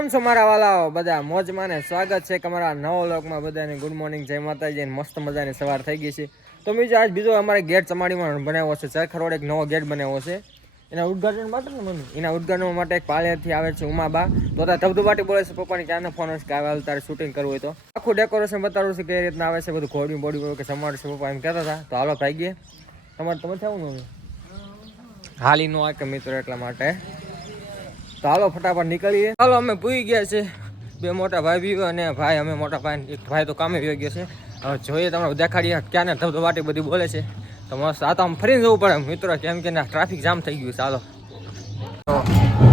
કેમ છો મારા વાલાઓ? બધા મોજમાં ને સ્વાગત છે અમારા નવો લોકમાં બધાને. ગુડ મોર્નિંગ જય માતાજી મસ્ત મજાની સવાર થઈ ગઈ છે. તો બીજો આજ બીજો અમારે ગેટ ચમાડીમાં બનાવ્યો છે. ચરખા રોડ એક નવો ગેટ બનાવ્યો છે. એના ઉદઘાટન માટે ને મને? એના ઉદઘાટન માટે એક પાલેથી આવે છે ઉમાબા. તો ત્યાં ધબધબાટી બોલે છે પપ્પાની ક્યાંનો ફોન હશે કે આવે તારે શૂટિંગ કરવું હોય તો. આખું ડેકોરેશન બતાડવું છે કઈ રીતના આવે છે બધું ઘોડ્યું બોડી કે છે પપ્પા એમ કહેતા હતા. તો હાલો ભાઈ ગયે તમારે તમે થવું ને હાલી નો આ કે મિત્રો એટલા માટે? તો હાલો ફટાફટ નીકળીએ. હાલો, અમે પૂઈ ગયા છે. બે મોટા ભાઈ બી અને ભાઈ, અમે મોટા ભાઈ એક ભાઈ તો કામે વયો ગયો છે. હવે જોઈએ તમને દેખાડીએ ક્યાં ને ધબધબાટી બધી બોલે છે. તો મસ્ત, આ તો આમ ફરીને જવું પડે. મિત્રો, કેમ કે ટ્રાફિક જામ થઈ ગયું છે.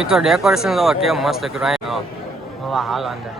મિત્રો ડેકોરેશન તો કેમ મસ્ત કર્યું હવા હાલ અંદર.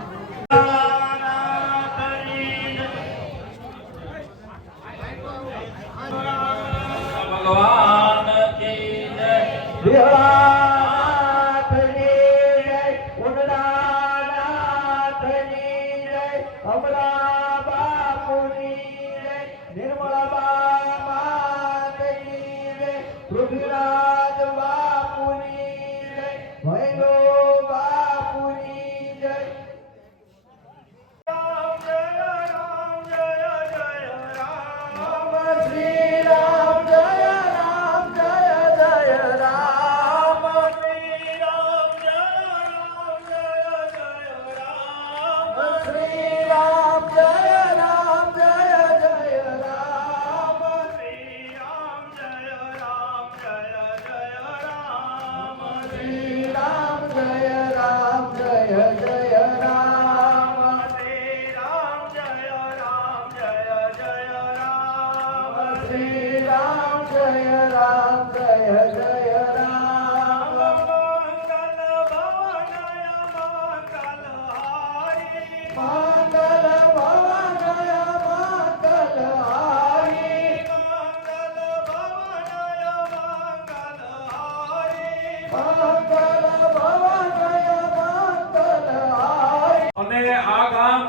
અને આ ગામ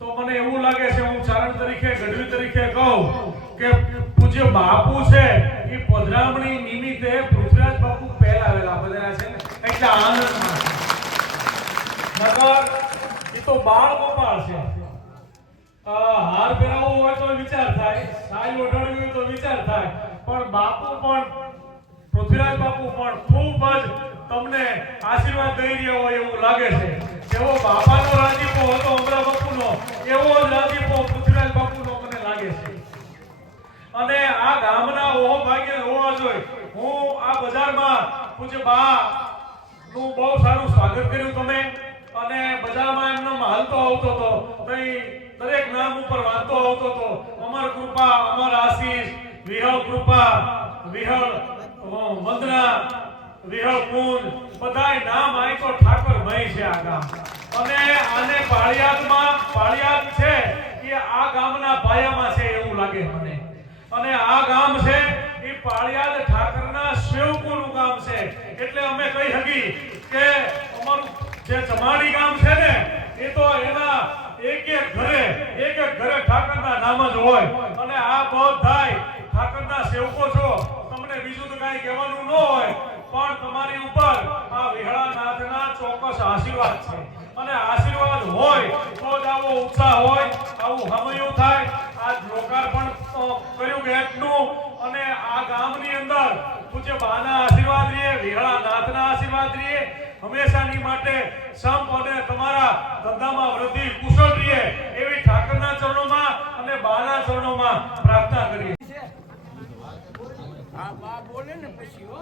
તો મને એવું લાગે છે હું ચારણ તરીકે ગઢવી તરીકે કહું કે પૂજ્ય બાપુ છે એ પધરામણી નિમિત્તે પૃથ્વીરાજ બાપુ પહેલા આવેલા બધા છે ને એટલે આનંદમાં. નગર તો બાળ ગોપાળ છે. હાર પહેરાવો હોય તો વિચાર થાય. સાઈ ઓઢાડવી હોય તો વિચાર થાય. પણ બાપુ પણ, પૃથ્વીરાજ બાપુ પણ ખૂબ જ તમને આશીર્વાદ દઈ રહ્યો હોય એવું લાગે છે. એવો બાપાનો રાજીપો હતો, અમરા બાપુનો. એવો રાજીપો પૃથ્વીરાજ બાપુનો મને લાગે છે. અને આ ગામના ઓહો ભાગ્ય હોવા જોઈએ હું આ બજારમાં પૂજ્ય બા નું બહુ સારું સ્વાગત કર્યું તમે. અને બજારમાં એમનો હાલતો આવતો હતો દરેક નામ ઉપર વાંચતો આવતો હતો અમર કૃપા, અમર આશીષ, વિહળ કૃપા, વિહળ વંદના, વિહળ કુંજ, બધાય નામ આય તો ઠાકર મય છે આ ગામ. અને આને પાળિયાદમાં, પાળિયાદ છે એ આ ગામના પાયામાં છે એવું લાગે મને. અને આ ગામ છે એ પાળિયાદ ઠાકરના સેવકોનું ગામ છે. એટલે અમે કહી હકી કે અમારું જે ચમાડી ગામ છે ને, એ તો એના એક એક ઘરે, એક એક ઘરે ઠાકરના નામ જ હોય. અને આ બધાય ઠાકરના સેવકો છો, તમને બીજું તો કાંઈ કહેવાનું ન હોય, પણ તમારી ઉપર આ વિહળાનાથના ચોક્કસ આશીર્વાદ છે. અને આશીર્વાદ હોય, તો જ આવો ઉત્સાહ હોય, આવું હમયું થાય. આજ લોકાર્પણ કર્યું ગેટનું. અને આ ગામની અંદર પૂજ્ય બાના આશીર્વાદ રહીએ, વિહળાનાથના આશીર્વાદ રહીએ. હંમેશાની માટે સંપ અને તમારા ધંધામાં વૃદ્ધિ કુશળ રહે એવી ઠાકરના ચરણોમાં અને બાના ચરણોમાં પ્રાર્થના કરીએ. આ બા બોલે ને પછી હો.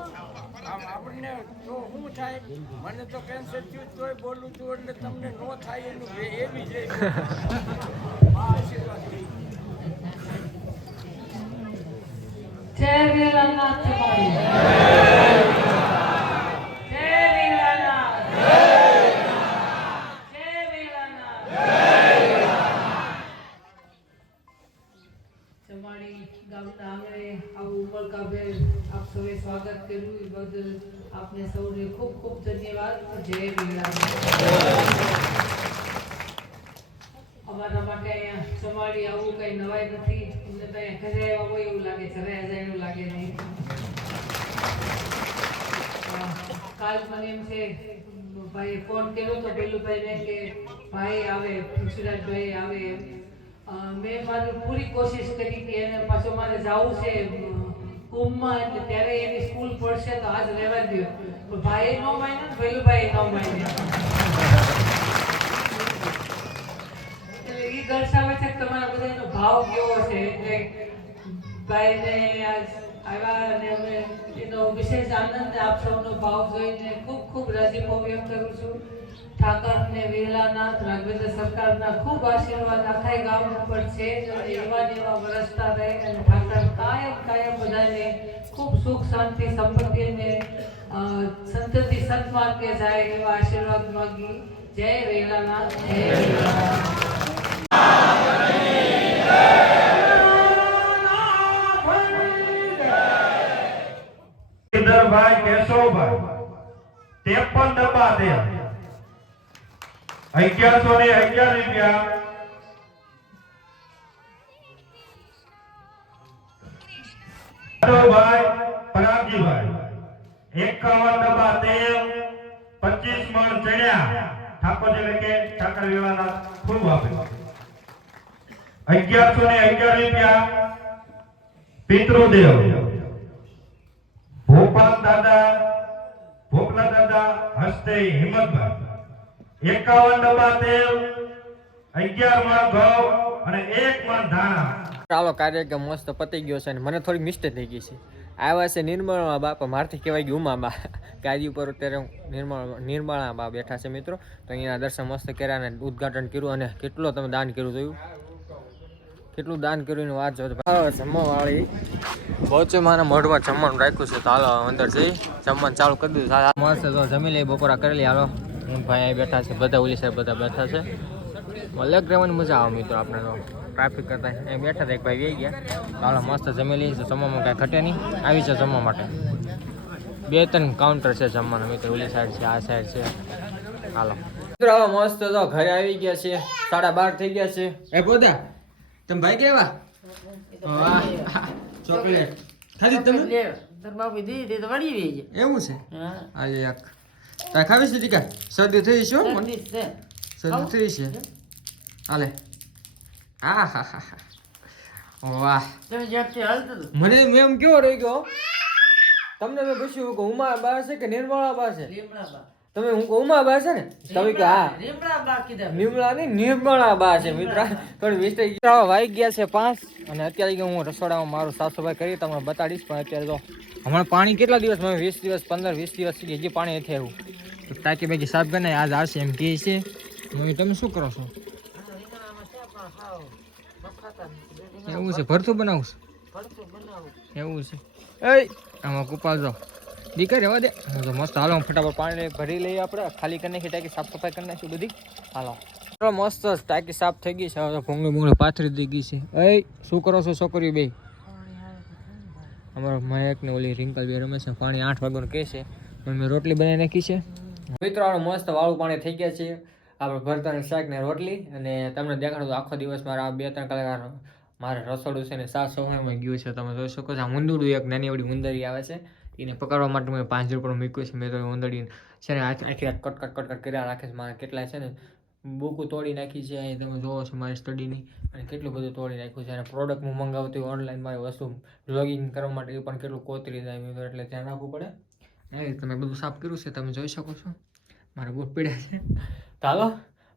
આમ આપણને તો શું થાય મને તો કેન્સર થયું તોય બોલું છું એટલે તમને નો થાય એનું એવી બા. આશીર્વાદ જય આંગણે આવું ઉમળકાભેર આપ સૌએ સ્વાગત કર્યું એ બદલ આપને સૌને ખૂબ ખૂબ ધન્યવાદ જય વીરાનાથ અમારા માટે અહીંયા ચમાડી આવું કઈ નવાઈ નથી અમને તો અહીંયા ઘરે આવ્યા હોય એવું લાગે ઘરે જાય એવું લાગે નહીં અ, કાલ મને એમ છે ભાઈ ફોન કર્યો તો પેલુભાઈને કે ભાઈ આવે પૃથ્વીરાજભાઈ આવે એમ અ, મેં મારી પૂરી કોશિશ કરી કે એને પાછો મારે જવું છે કુંભમાં, એટલે ત્યારે એની સ્કૂલ પડશે તો આજ રહેવા દો પણ ભાઈ નો માન્યો ને પેલુભાઈ ન માન્યો. એટલે એ દર્શાવે છે કે તમારા બધાનો ભાવ કેવો છે, એટલે ભાઈને આવ્યા અને અમે એનો વિશેષ આનંદ આપ સૌનો ભાવ જોઈને ખૂબ ખૂબ રાજીપો વ્યક્ત કરું છું. ઠાકર ને વિરલાનાથ રાઘવેન્દ્ર સરકારના ખૂબ આશીર્વાદ આખા ગામ ઉપર છે. એવા એવા વરસતા રહે અને ઠાકર કાયમ કાયમ બધાને ખૂબ સુખ, શાંતિ, સંપત્તિ અને સંતતિ સત્માર્ગે જાય એવા આશીર્વાદ માગી. જય વેલાનાથ જય વેલાનાથ ભાઈ કેશવભાઈ ત્રેપન ડબ્બા તે અગિયારસો ને અગિયાર રૂપિયા. તેલ પચીસ મણ ચણ્યા. ઠાકોરજી કે ઠાકર વિવાહના ખૂબ આપે અગિયારસો ને અગિયાર રૂપિયા. પિતૃદેવ. હસ્તે હિંમતભાઈ એકાવન ડબ્બા તેલ, અગિયાર મણ ઘઉં અને એક મણ ધાણા. ચાલો, કાર્યક્રમ મસ્ત પતી ગયો છે અને મને થોડી મિસ્ટેક થઈ ગઈ છે. આવ્યા છે નિર્મળા બાપ, મારથી કહેવાય ગયું ઉમા બા ગાદી ઉપર અત્યારે નિર્મળ, નિર્મળા બા બેઠા છે મિત્રો. તો અહીંયા દર્શન મસ્ત કર્યા અને ઉદઘાટન કર્યું અને કેટલો તમે દાન કર્યું જોયું? કેટલું દાન કર્યું વાત જો જમવાવાળી. બહુ મારા મોઢમાં જમવાનું રાખ્યું છે. તો હાલો અંદર જઈ. જમવાનું ચાલુ કરી દીધું. મસ્ત તો જમી લઈ બપોરા કરી લઈ હાલો. હું ભાઈ અહીં બેઠા છે. બધા ઓલી સાહેબ બધા બેઠા છે. અલગ રહેવાની મજા આવે મિત્રો આપણે તો. ટ્રાફિક કરતા અહીં બેઠા હતા. એક ભાઈ વહી ગયા. ચાલો મસ્ત જમી લઈએ. જમવામાં કાંઈ ઘટે નહીં. આવી છે જમવા માટે. બે ત્રણ કાઉન્ટર છે જમવાના મિત્રો. ઓલી સાઈડ છે, આ સાઈડ છે. હાલો. મિત્રો હવે મસ્ત તો ઘરે આવી ગયા છે સાડા બાર થઈ ગયા છે એ પોતા તમે ભાઈ કેવા? ચોકલેટ. ખાધી તમે? એવું છે? આજે એક તારે ખાવી છે દીકા શરદી થઈ છે શરદી થઈ છે. હાલે. હા હા હા હા. વાહ. મને એમ કેવો રહી ગયો તમને મેં પૂછ્યું કે ઉમા બા છે કે નિર્મળા બા છે? તમે હું ઉમા બા છે ને? તમે કે હા. નિમળા નહીં નિર્મળા બા છે મિત્ર. થોડી મિસ્ટેક વાઈ ગયા છે પાંચ. અને અત્યારે કે હું રસોડામાં મારું સાફ સફાઈ કરી તમને બતાડીશ પણ અત્યારે તો હમણાં પાણી કેટલા દિવસ મેં વીસ દિવસ પંદર વીસ દિવસ સુધી હજી પાણી નથી આવ્યું. તો ટાંકી બાકી સાફ કરીને આજ આવશે એમ કહે છે. મમ્મી તમે શું કરો છો? એવું છે ભરતું બનાવું છું? એવું છે. એ આમાં કુપાલ જો. દીકરા રહેવા દે. મસ્ત. હાલો ફટાફટ પાણી ભરી લઈએ આપણે. ખાલી કરી નાખી ટાંકી સાફ સફાઈ કરી નાખીશું બધી. હાલો. મસ્ત. ટાંકી સાફ થઈ ગઈ છે. હવે ભૂંગળી ભૂંગળી પાથરી દઈ ગઈ છે. એ શું કરો છો છોકરીઓ બે? અમારો મહેકને ઓલી રિંકલ બે રમે છે. પાણી આઠ વાગ્યાનું કહે છે. મમ્મી રોટલી બનાવી નાખી છે. મિત્રો મસ્ત. વાળું પાણી થઈ ગયા છે. આપણે ભરતાની શાક ને રોટલી. અને તમને દેખાડું આખો દિવસ મારા બે ત્રણ કલાક મારે રસોડું છે ને સાત સફાઈમાં ગયું છે. તમે જોઈ શકો છો. આ મુંદુડું એક નાની એવડી મુંદરી આવે છે. એને પકડવા માટે મેં પાંજર પર મૂક્યું છે, મેં તો ઉંદડીને. છે ને આખી રાત કટ કટ કટ કર્યા, રાખે છે, મારે કેટલા છે ને બુકું તોડી નાખી છે, અહીં તમે જોવો છો મારી સ્ટડીની. અને કેટલું બધું તોડી નાખ્યું છે, અને પ્રોડક્ટ હું મંગાવતી હોય ઓનલાઈન મારી વસ્તુ બ્લોગિંગ કરવા માટે એ પણ કેટલું કોતરી જાય મેં એટલે ધ્યાન રાખવું પડે. એ રીતે મેં બધું સાફ કર્યું છે, તમે જોઈ શકો છો. મારા બૂટ પીડા છે. તો હાલો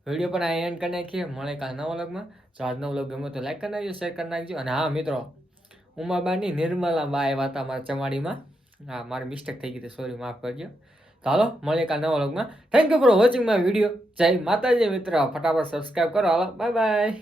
વીડિયો પણ આ એન્ડ કરી નાખીએ. મળે કાલ નવા વ્લોગમાં જો આજનો વ્લોગ ગમ્યો તો લાઈક કરી નાખજો શેર કરી નાખજો. અને હા મિત્રો, ઉમાબાની નિર્મલા બા આવ્યા હતા મારા ચમાડીમાં. હા, મારી મિસ્ટેક થઈ ગઈ હતી. સોરી માફ કરજો. તો હાલો, મળીએ કાલ નવા લોગમાં thank you for watching my video જય માતાજી, મિત્ર. ફટાફટ સબસ્ક્રાઈબ કરો. હાલો બાય બાય